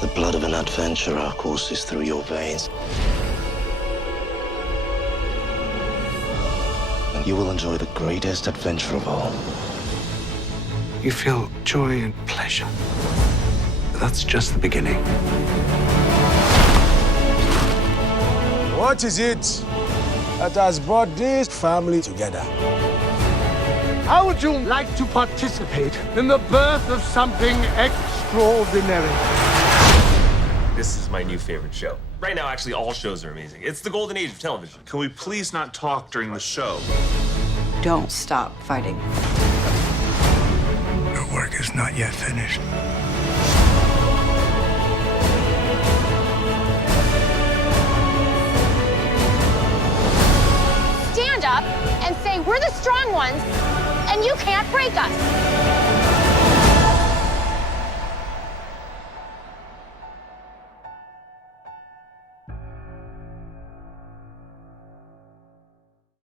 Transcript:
The blood of an adventurer courses through your veins. And you will enjoy the greatest adventure of all. You feel joy and pleasure. But that's just the beginning. What is it that has brought this family together? How would you like to participate in the birth of something extraordinary? This is my new favorite show. Right now, actually, all shows are amazing. It's the golden age of television. Can we please not talk during the show? Don't stop fighting. Your work is not yet finished. Stand up and say we're the strong ones, and you can't break us.